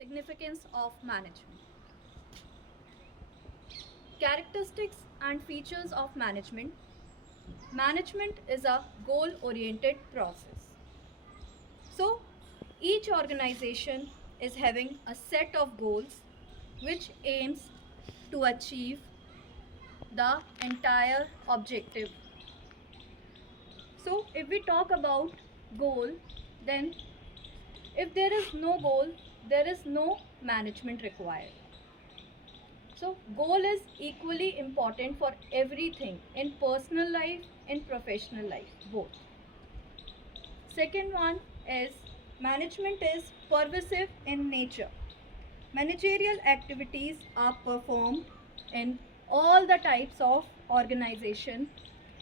Significance of management. Characteristics and features of management. Management is a goal oriented process. So, each organization is having a set of goals which aims to achieve the entire objective. So, if we talk about goal, then if there is no goal, there is no management required. So goal is equally important for everything in personal life, in professional life, both. Second one is management is pervasive in nature. Managerial activities are performed in all the types of organization,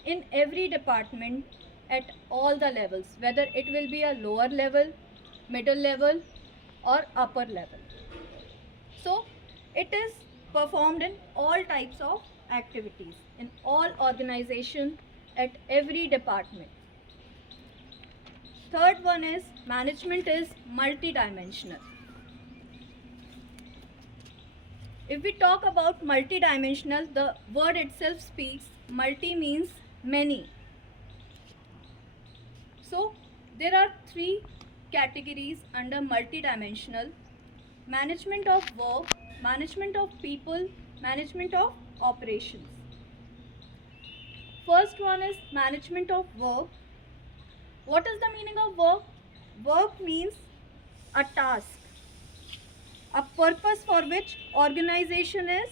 in every department, at all the levels, whether it will be a lower level, middle level, or upper level. So it is performed in all types of activities, in all organizations, at every department. Third one is management is multidimensional. If we talk about multidimensional, the word itself speaks. Multi means many. So there are three categories under multidimensional: management of work, management of people, management of operations. First one is management of work. What is the meaning of work? Work means a task, a purpose for which organization is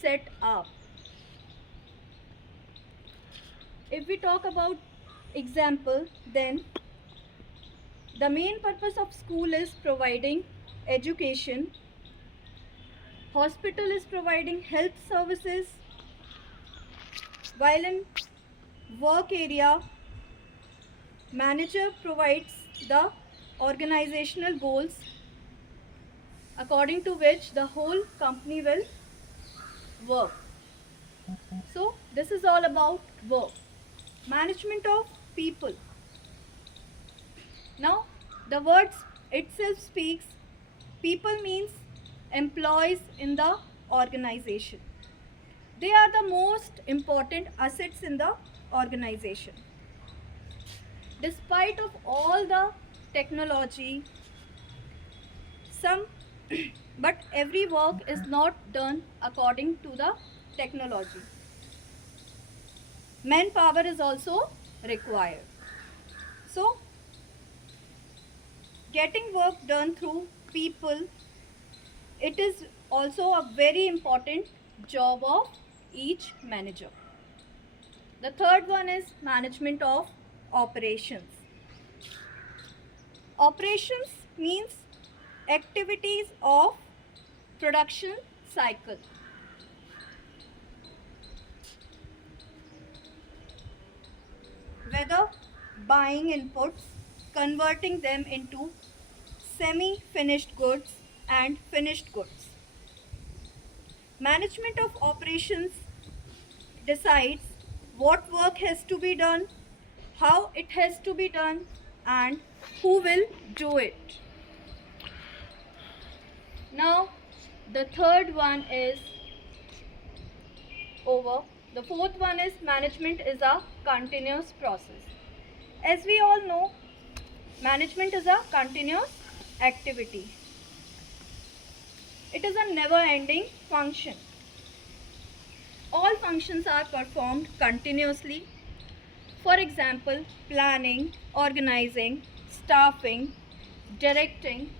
set up. If we talk about example, then the main purpose of school is providing education, hospital is providing health services, while in work area, manager provides the organizational goals according to which the whole company will work. So this is all about work. Management of people. Now the words itself speaks. People means employees in the organization. They are the most important assets in the organization. Despite of all the technology, some but every work is not done according to the technology. Manpower is also required. So getting work done through people, it is also a very important job of each manager. The third one is management of operations. Operations means activities of production cycle. Whether buying inputs, converting them into semi-finished goods and finished goods. Management of operations decides what work has to be done, how it has to be done, and who will do it. Now, the third one is over. The fourth one is management is a continuous process. As we all know, management is a continuous activity. It is a never-ending function. All functions are performed continuously. For example, planning, organizing, staffing, directing,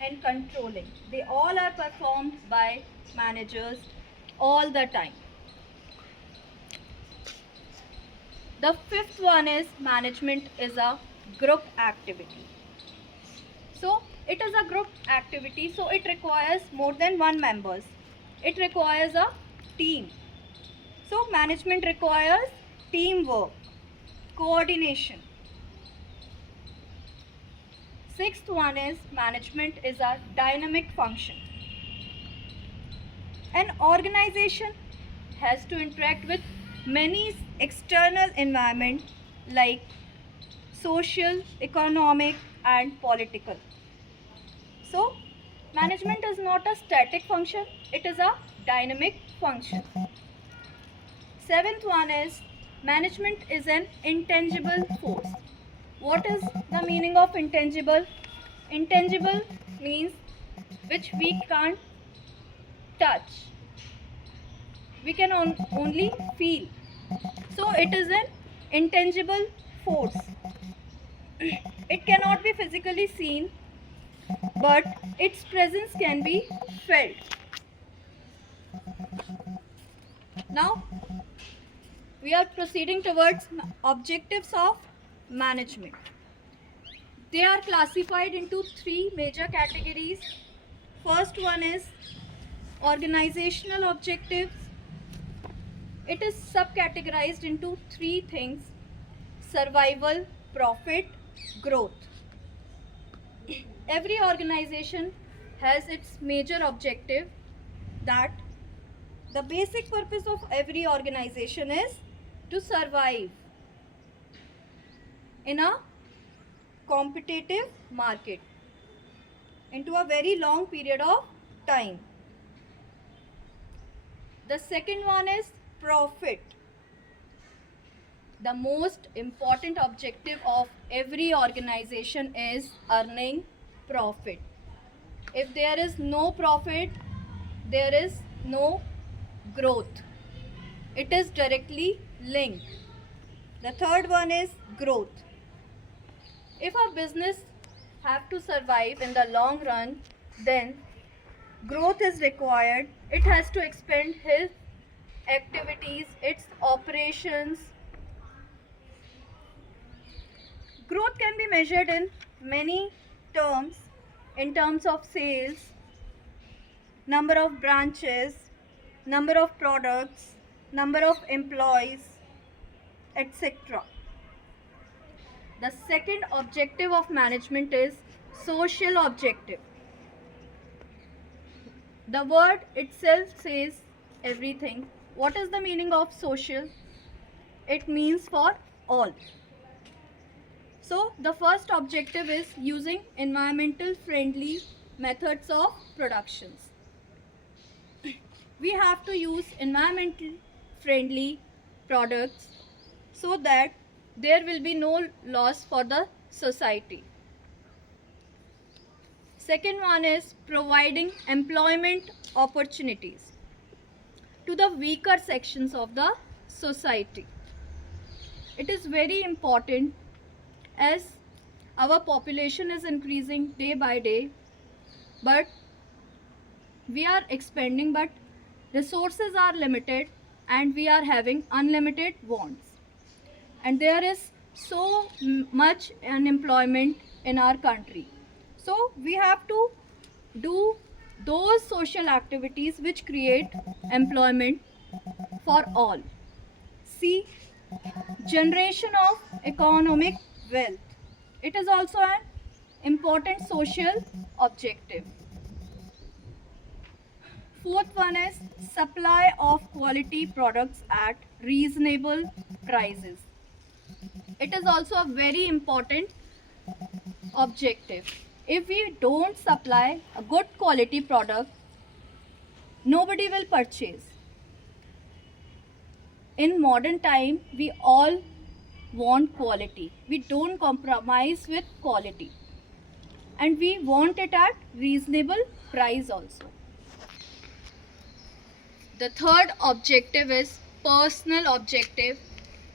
and controlling. They all are performed by managers all the time. The fifth one is management is a group activity. So it is a group activity, so it requires more than one members. It requires a team. So management requires teamwork, coordination. Sixth one is management is a dynamic function. An organization has to interact with many external environment like social, economic, and political. So Management is not a static function, it is a dynamic function. Seventh one is management is an intangible force. What is the meaning of intangible? Intangible means which we can't touch. We can only feel. So it is an intangible force. It cannot be physically seen, but its presence can be felt. Now, we are proceeding towards objectives of management. They are classified into three major categories. First one is organizational objectives. It is subcategorized into three things: survival, profit, growth. Every organization has its major objective, that the basic purpose of every organization is to survive in a competitive market into a very long period of time. The second one is profit. The most important objective of every organization is earning profit. If there is no profit, there is no growth. It is directly linked. The third one is growth. If a business have to survive in the long run, then growth is required. It has to expand its activities, its operations. Growth can be measured in many terms, in terms of sales, number of branches, number of products, number of employees, etc. The second objective of management is social objective. The word itself says everything. What is the meaning of social? It means for all. So the first objective is using environmental friendly methods of productions. We have to use environmental friendly products so that there will be no loss for the society. Second one is providing employment opportunities to the weaker sections of the society. It is very important, as our population is increasing day by day, but we are expanding, but resources are limited and we are having unlimited wants. And there is so much unemployment in our country. So we have to do those social activities which create employment for all. See, generation of economic wealth. It is also an important social objective. Fourth one is supply of quality products at reasonable prices. It is also a very important objective. If we don't supply a good quality product, nobody will purchase. In modern time, we all want quality. We don't compromise with quality. And we want it at reasonable price also. The third objective is personal objective,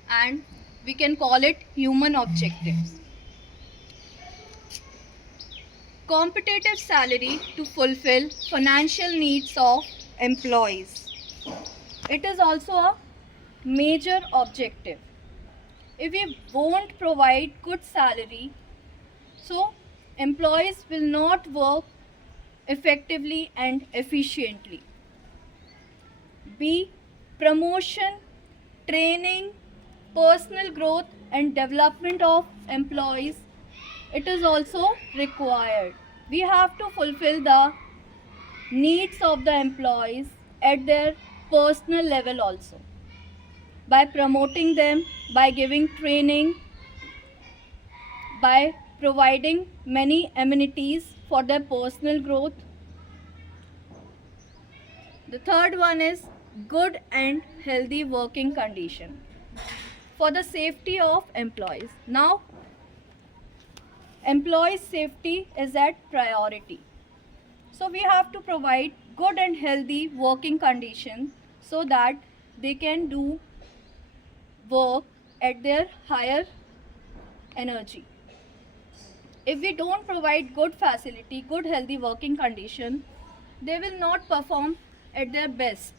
and we can call it human objectives. Competitive salary to fulfill financial needs of employees. It is also a major objective. If we won't provide good salary, so employees will not work effectively and efficiently. B. Promotion, training, personal growth and development of employees. It is also required. We have to fulfill the needs of the employees at their personal level also, by promoting them, by giving training, by providing many amenities for their personal growth. The third one is good and healthy working condition for the safety of employees. Now, employees' safety is at priority. So we have to provide good and healthy working conditions so that they can do work at their higher energy. If we don't provide good facility, good healthy working condition, they will not perform at their best.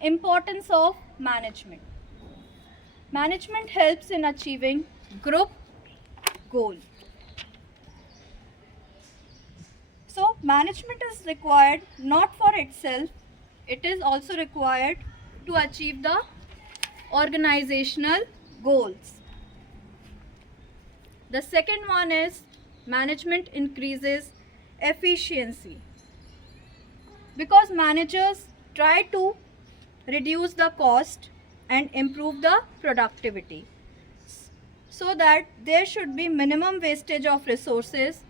Importance of management. Management helps in achieving group goal. So management is required not for itself, it is also required to achieve the organizational goals. The second one is management increases efficiency, because managers try to reduce the cost and improve the productivity so that there should be minimum wastage of resources,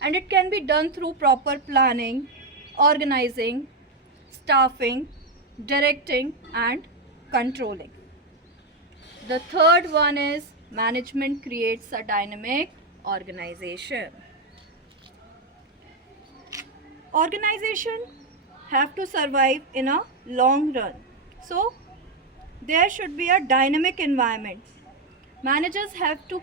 and it can be done through proper planning, organizing, staffing, directing and controlling. The third one is management creates a dynamic organization. Organization have to survive in a long run. So there should be a dynamic environment. Managers have to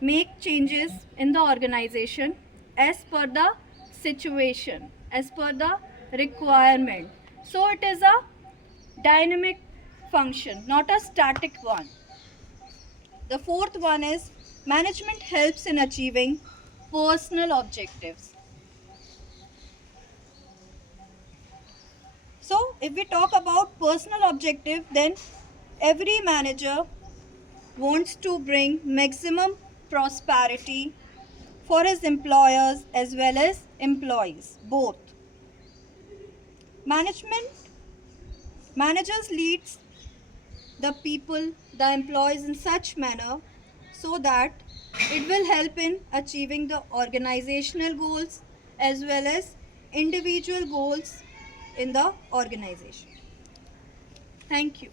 make changes in the organization as per the situation, as per the requirement. So it is a dynamic function, not a static one. The fourth one is management helps in achieving personal objectives. So if we talk about personal objective, then every manager wants to bring maximum prosperity for his employers as well as employees, both. Managers leads the people, the employees in such manner so that it will help in achieving the organizational goals as well as individual goals in the organization. Thank you.